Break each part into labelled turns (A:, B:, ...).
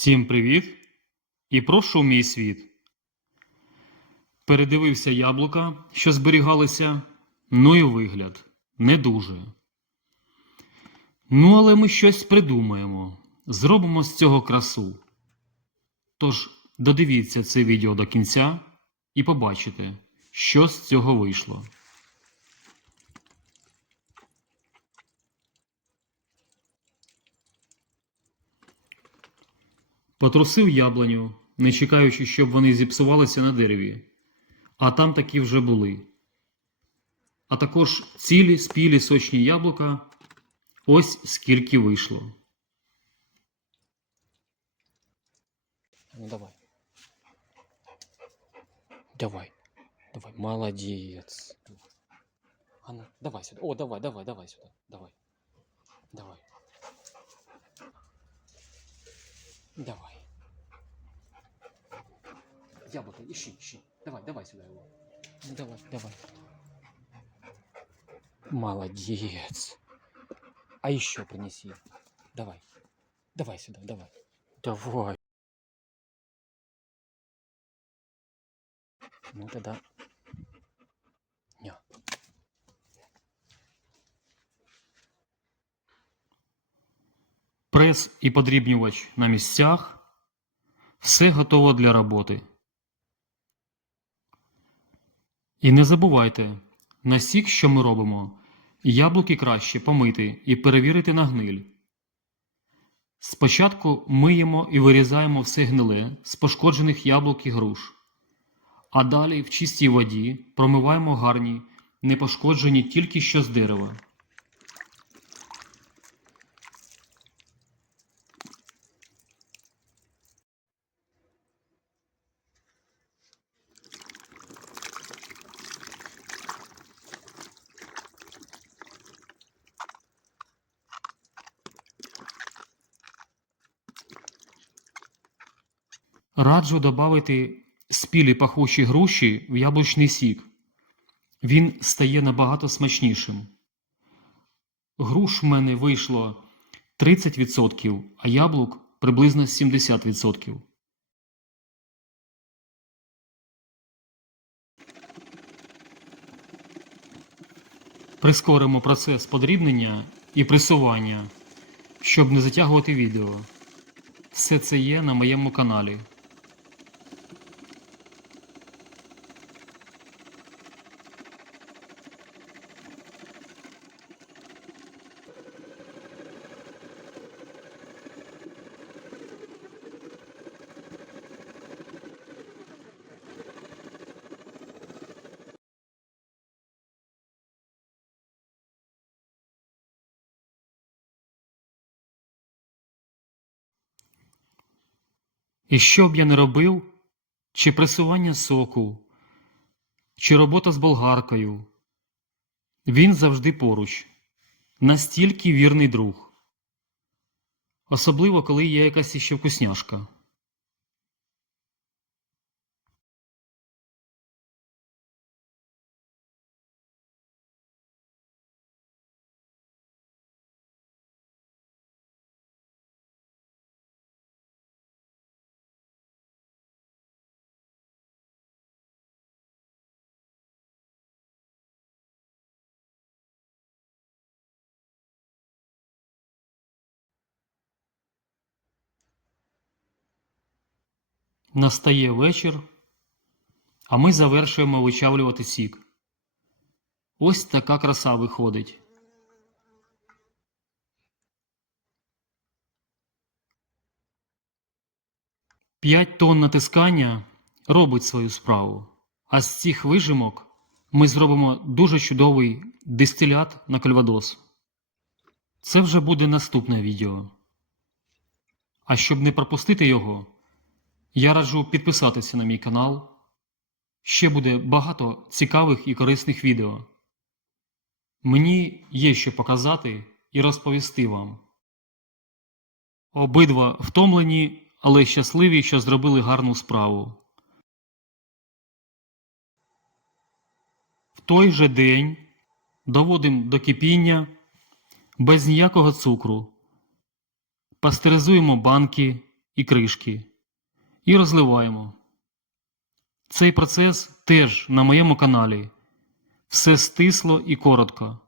A: Всім привіт і прошу в мій світ. Передивився яблука, що зберігалися, ну і вигляд не дуже. Ну, але ми щось придумаємо, зробимо з цього красу. Тож додивіться це відео до кінця і побачите, що з цього вийшло. Потрусив яблуню, не чекаючи, щоб вони зіпсувалися на дереві. А там такі вже були. А також цілі спілі сочні яблука. Ось скільки вийшло.
B: Ну давай. Давай. Давай. Молодец. А ну, давай сюда. О, давай, давай, давай сюда. Давай. Давай. Давай. Яблоко, ищи, ищи. Давай, давай сюда его. Ну, давай, давай. Молодец. А еще принеси. Давай. Давай сюда, давай. Давай. Ну тогда.
A: Прес і подрібнювач на місцях. Все готово для роботи. І не забувайте, на сік, що ми робимо, яблуки краще помити і перевірити на гниль. Спочатку миємо і вирізаємо все гниле з пошкоджених яблук і груш, а далі в чистій воді промиваємо гарні, не пошкоджені тільки що з дерева. Раджу додати спілі пахучі груші в яблучний сік. Він стає набагато смачнішим. Груш в мене вийшло 30%, а яблук приблизно 70%. Прискоримо процес подрібнення і пресування, щоб не затягувати відео. Все це є на моєму каналі. І що б я не робив, чи пресування соку, чи робота з болгаркою, він завжди поруч, настільки вірний друг. Особливо, коли є якась іще вкусняшка. Настає вечір, а ми завершуємо вичавлювати сік. Ось така краса виходить. П'ять тонн натискання робить свою справу, а з цих вижимок ми зробимо дуже чудовий дистилят на кальвадос. Це вже буде наступне відео. А щоб не пропустити його, я раджу підписатися на мій канал. Ще буде багато цікавих і корисних відео. Мені є що показати і розповісти вам. Обидва втомлені, але щасливі, що зробили гарну справу. В той же день доводимо до кипіння без ніякого цукру. Пастеризуємо банки і кришки і розливаємо. Цей процес теж на моєму каналі. Все стисло і коротко.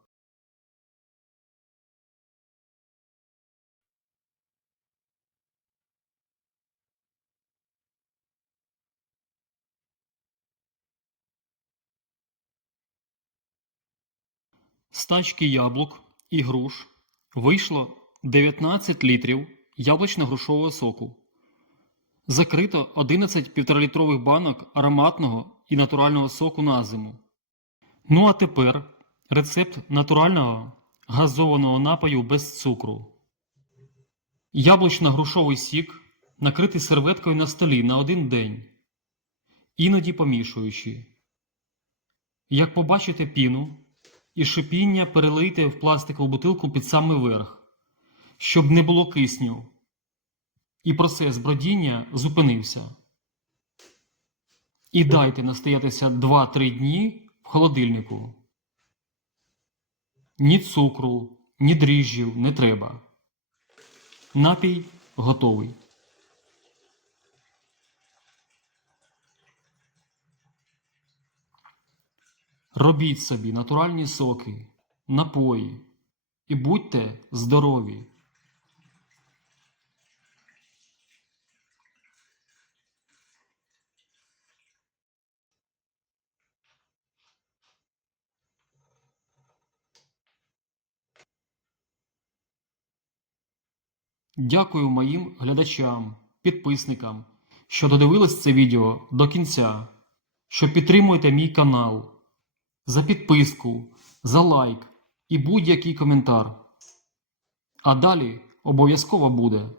A: З тачки яблук і груш вийшло 19 літрів яблучно-грушового соку. Закрито 11 півторалітрових банок ароматного і натурального соку на зиму. Ну а тепер рецепт натурального газованого напою без цукру. Яблучно-грушовий сік накритий серветкою на столі на один день, іноді помішуючи. Як побачите піну і шипіння перелийте в пластикову бутилку під самий верх, щоб не було кисню, і процес бродіння зупинився. І дайте настоятися 2-3 дні в холодильнику. Ні цукру, ні дріжджів не треба. Напій готовий. Робіть собі натуральні соки, напої і будьте здорові. Дякую моїм глядачам, підписникам, що додивились це відео до кінця, що підтримуєте мій канал, за підписку, за лайк і будь-який коментар. А далі обов'язково буде.